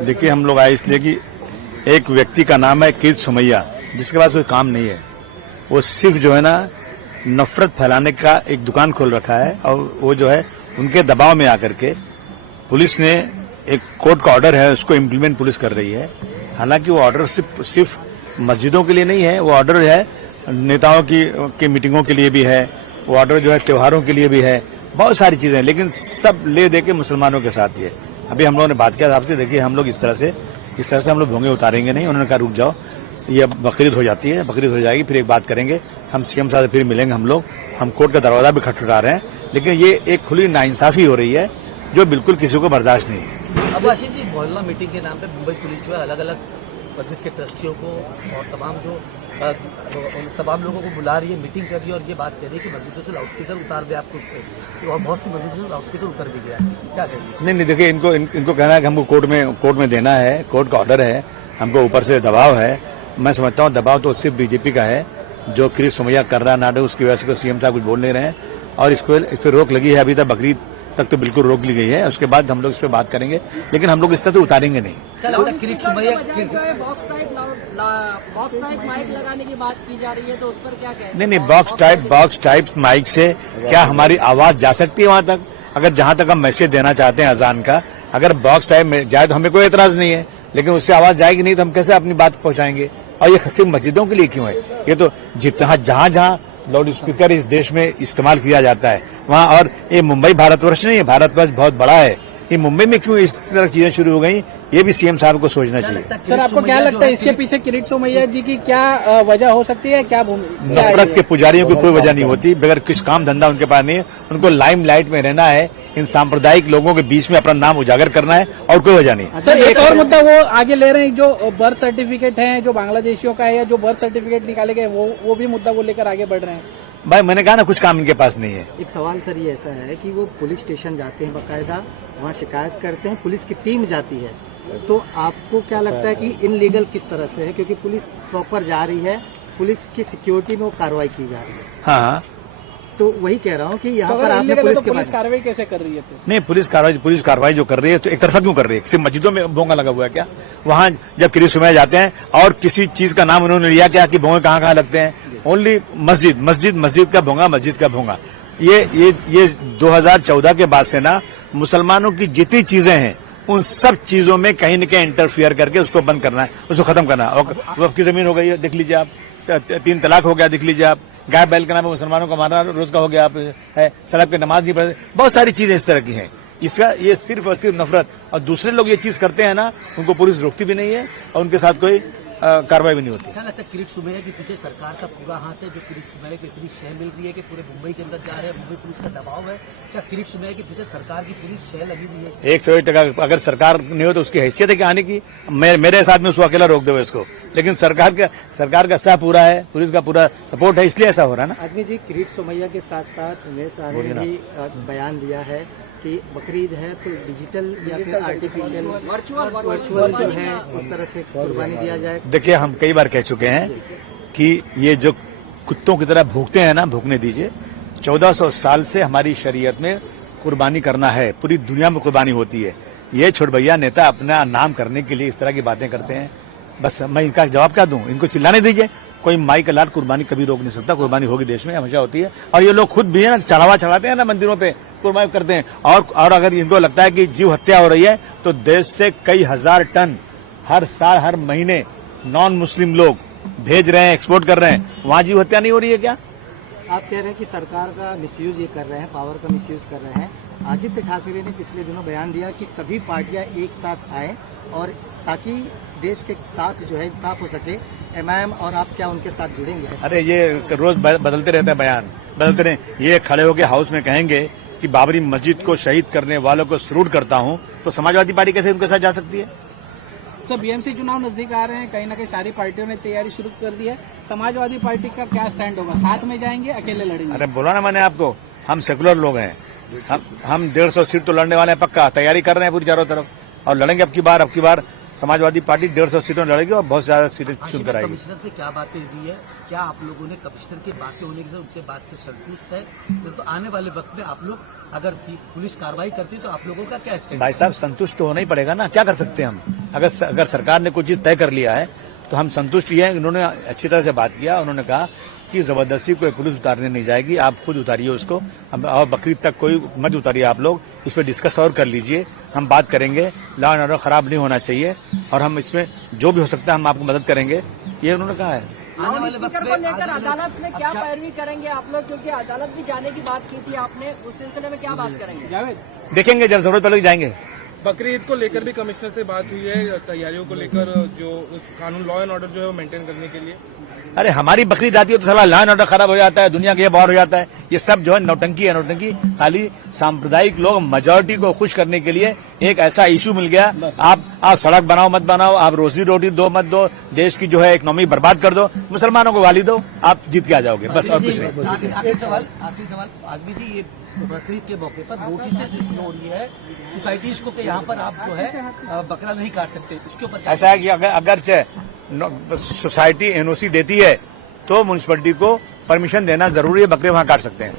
देखिए, हम लोग आए इसलिए कि एक व्यक्ति का नाम है कीर्ति सुमैया, जिसके पास कोई काम नहीं है। वो सिर्फ जो है ना नफरत फैलाने का एक दुकान खोल रखा है, और वो जो है उनके दबाव में आकर के पुलिस ने एक कोर्ट का ऑर्डर है उसको इम्प्लीमेंट पुलिस कर रही है। हालांकि वो ऑर्डर सिर्फ मस्जिदों के लिए नहीं है, वो ऑर्डर है नेताओं की मीटिंगों के लिए भी है, वो ऑर्डर जो है त्योहारों के लिए भी है, बहुत सारी चीजें, लेकिन सब ले दे के मुसलमानों के साथ ही है। अभी हम लोगों ने बात किया आपसे, देखिए हम लोग इस तरह से हम लोग भोंगे उतारेंगे नहीं। उन्होंने कहा रुक जाओ, ये बकरीद हो जाती है, बकरीद हो जाएगी फिर एक बात करेंगे, हम सीएम साहब से फिर मिलेंगे हम लोग। हम कोर्ट का दरवाजा भी खटखटा रहे हैं, लेकिन ये एक खुली नाइंसाफी हो रही है जो बिल्कुल किसी को बर्दाश्त नहीं है। अब आशीष जी, मोहल्ला मीटिंग के नाम पे मुंबई पुलिस जो है अलग अलग मस्जिद के ट्रस्टियों को और तमाम लोगों को बुला रही है, मीटिंग कर रही है और ये बात कह रही है कि मस्जिदों से लाउडस्पीकर उतार दे आपको उससे, और बहुत सी मस्जिदों से लाउडस्पीकर उतर भी गया। क्या कहेंगे? नहीं, देखिए इनको कहना है कि हमको कोर्ट में देना है, कोर्ट का ऑर्डर है, हमको ऊपर से दबाव है। मैं समझता हूँ दबाव तो सिर्फ बीजेपी का है, जो कीर्ति सुमैया कर रहा है नाटक, उसकी वजह से सीएम साहब कुछ बोल नहीं रहे हैं, और इस पर रोक लगी है। अभी तक बकरीद तक तो बिल्कुल रोक ली गई है, उसके बाद हम लोग इस पर बात करेंगे, लेकिन हम लोग इस तरह से उतारेंगे नहीं। बॉक्स टाइप माइक लगाने की बात की जा रही है, तो उस पर क्या कहते हैं? नहीं, बॉक्स टाइप माइक से क्या हमारी आवाज जा सकती है वहां तक? अगर जहां तक हम मैसेज देना चाहते हैं अजान का, अगर बॉक्स टाइप में जाए तो हमें कोई एतराज नहीं है, लेकिन उससे आवाज जाएगी नहीं तो हम कैसे अपनी बात पहुंचाएंगे? और ये सिर्फ मस्जिदों के लिए क्यों है? ये तो जहां जहां लाउड स्पीकर इस देश में इस्तेमाल किया जाता है वहां, और ये मुंबई भारतवर्ष नहीं है, भारतवर्ष बहुत बड़ा है, ये मुंबई में क्यों इस तरह चीजें शुरू हो गई, ये भी सीएम साहब को सोचना चाहिए। सर, आपको क्या लगता है इसके पीछे कीर्ति सुमैया जी की क्या वजह हो सकती है? क्या नफरत के पुजारियों की कोई वजह नहीं होती, बगैर कुछ काम धंधा उनके पास नहीं है, उनको लाइमलाइट में रहना है, इन सांप्रदायिक लोगों के बीच में अपना नाम उजागर करना है, और कोई वजह नहीं। सर, एक और मुद्दा वो आगे ले रहे हैं, जो बर्थ सर्टिफिकेट है जो बांग्लादेशियों का है, या जो बर्थ सर्टिफिकेट निकाले गए, वो भी मुद्दा वो लेकर आगे बढ़ रहे हैं। भाई मैंने कहा ना, कुछ काम इनके पास नहीं है। एक सवाल सर ये ऐसा है कि वो पुलिस स्टेशन जाते हैं, बाकायदा वहाँ शिकायत करते हैं, पुलिस की टीम जाती है, तो आपको क्या लगता है कि इनलीगल किस तरह से है? क्योंकि पुलिस प्रॉपर जा रही है, पुलिस की सिक्योरिटी में वो कार्रवाई की जा रही है। हाँ, तो वही कह रहा हूँ कि यहाँ पर आपने पुलिस के पुलिस कार्रवाई कैसे कर रही है? तो नहीं, पुलिस कार्रवाई जो कर रही है तो एक तरफा क्यों कर रही है? सिर्फ मस्जिदों में भोंगा लगा हुआ है क्या? वहाँ जब कीर्ति सुमैया जाते हैं और किसी चीज का नाम उन्होंने लिया क्या कि भोंगे कहाँ लगते हैं? ओनली मस्जिद का भोंगा, मस्जिद का भोंगा। ये 2014 के बाद से ना मुसलमानों की जितनी चीजें हैं उन सब चीजों में कहीं न कहीं इंटरफियर करके उसको बंद करना है, उसको खत्म करना है। और वक्फ की जमीन हो गई है, देख लीजिए आप, 3 तलाक हो गया, देख लीजिए आप, गाय बैल के नाम पे मुसलमानों को मारना रोज का हो गया, आप है, सड़क पे नमाज नहीं पढ़ते, बहुत सारी चीजें इस तरह की हैं। इसका ये सिर्फ और सिर्फ नफरत, और दूसरे लोग ये चीज करते हैं ना, उनको पुलिस रोकती भी नहीं है और उनके साथ कोई कार्रवाई भी नहीं होती। क्या लगता है कीर्ति सुमैया के पीछे सरकार का पूरा हाथ है, जो कीर्ति सुमैया को इतनी शह मिल रही है कि पूरे मुंबई के अंदर जा रहे हैं, मुंबई पुलिस का दबाव है? क्या कीर्ति सुमैया के पीछे सरकार की पूरी शह लगी हुई है? 101% अगर सरकार नहीं हो तो उसकी हैसियत है कि आने की, मेरे साथ में उसको अकेला रोक दो इसको, लेकिन सरकार का साथ पूरा है, पुलिस का पूरा सपोर्ट है, इसलिए ऐसा हो रहा है ना। आदमी जी, कीर्ति सुमैया के साथ साथ उमेश साहब ने भी बयान दिया है कि बकरीद है तो डिजिटल या फिर आर्टिफिशियल वर्चुअल जो है उस तरह से कुर्बानी दिया जाए। देखिए, हम कई बार कह चुके हैं कि ये जो कुत्तों की तरह भूखते हैं ना, भूखने दीजिए। 1400 साल से हमारी शरीयत में कुर्बानी करना है, पूरी दुनिया में कुर्बानी होती है। ये छोट भैया नेता अपना नाम करने के लिए इस तरह की बातें करते हैं, बस मैं इनका जवाब क्या दूं? इनको चिल्लाने दीजिए। कोई माई का लाल कुर्बानी कभी रोक नहीं सकता, कुर्बानी होगी देश में, हमेशा होती है। और ये लोग खुद भी है ना, चढ़ाते हैं ना मंदिरों पे, कुर्बानी करते हैं। और अगर इनको लगता है कि जीव हत्या हो रही है, तो देश से कई हजार टन हर साल हर महीने नॉन मुस्लिम लोग भेज रहे हैं, एक्सपोर्ट कर रहे हैं, वहां जीव हत्या नहीं हो रही है क्या? आप कह रहे हैं कि सरकार का मिसयूज ये कर रहे हैं, पावर का मिसयूज कर रहे हैं। आदित्य ठाकरे ने पिछले दिनों बयान दिया कि सभी पार्टियां एक साथ आए, और ताकि देश के साथ जो है इंसाफ हो सके। एमआईएम और आप क्या उनके साथ जुड़ेंगे? अरे ये रोज बदलते रहते हैं, बयान बदलते रहे। ये खड़े होकर हाउस में कहेंगे कि बाबरी मस्जिद को शहीद करने वालों को सल्यूट करता हूं, तो समाजवादी पार्टी कैसे उनके साथ जा सकती है? सर, बीएमसी चुनाव नजदीक आ रहे हैं, कहीं ना कहीं सारी पार्टियों ने तैयारी शुरू कर दी है। समाजवादी पार्टी का क्या स्टैंड होगा? साथ में जाएंगे, अकेले लड़ेंगे? अरे बोला ना मैंने आपको, हम सेकुलर लोग हैं, हम 150 सीट तो लड़ने वाले हैं पक्का, तैयारी कर रहे हैं पूरी चारों तरफ, और लड़ेंगे। अब की बार समाजवादी पार्टी 150 सीटों में लड़ेगी और बहुत ज्यादा सीटें चुनकर आएगी। कमिश्नर से क्या बातें हुई है? क्या आप लोगों ने कमिश्नर की बातें होने के बाद उनसे बात से संतुष्ट है? तो आने वाले वक्त में आप लोग अगर पुलिस कार्रवाई करती तो आप लोगों का क्या स्टैंड? भाई साहब, संतुष्ट तो होना ही पड़ेगा ना, क्या कर सकते हैं हम? अगर सरकार ने कोई चीज तय कर लिया है तो हम संतुष्ट ही हैं। इन्होंने अच्छी तरह से बात किया। उन्होंने कहा कि जबरदस्ती कोई पुलिस उतारने नहीं जाएगी, आप खुद उतारिए उसको, और बकरीद तक कोई मत उतारिए। आप लोग इस पर डिस्कस और कर लीजिए, हम बात करेंगे। लॉ एंड ऑर्डर खराब नहीं होना चाहिए और हम इसमें जो भी हो सकता है हम आपको मदद करेंगे, ये उन्होंने कहा है। स्पीकर को लेकर अदालत में क्या पैरवी करेंगे आप लोग, क्योंकि अदालत भी जाने की बात की थी आपने, उस सिलसिले में क्या बात करेंगे? जावेद, देखेंगे, जब जरूरत पड़ेगी जाएंगे। बकरीद को लेकर भी कमिश्नर से बात हुई है, तैयारियों को लेकर, जो कानून लॉ एंड ऑर्डर जो है वो मेंटेन करने के लिए। अरे हमारी बकरीद आती है तो साला लॉ एंड ऑर्डर खराब हो जाता है, दुनिया के बाहर हो जाता है। ये सब जो है नौटंकी है, नौटंकी। खाली सांप्रदायिक लोग मेजॉरिटी को खुश करने के लिए एक ऐसा इशू मिल गया। आप सड़क बनाओ मत बनाओ, आप रोजी रोटी दो मत दो, देश की जो है इकोनॉमी बर्बाद कर दो, मुसलमानों को गाली दो, आप जीत के आ जाओगे, बस और कुछ नहीं। आखिरी सवाल आदमी जी, ये बकरीद के मौके पर रोटी से शुरू हो रही है सोसाइटीज को कि यहाँ पर आप जो है बकरा नहीं काट सकते, इसके ऊपर ऐसा है कि अगर सोसाइटी एनओसी देती है तो म्यूनिसिपैलिटी को परमिशन देना जरूरी है, बकरे वहां काट सकते हैं।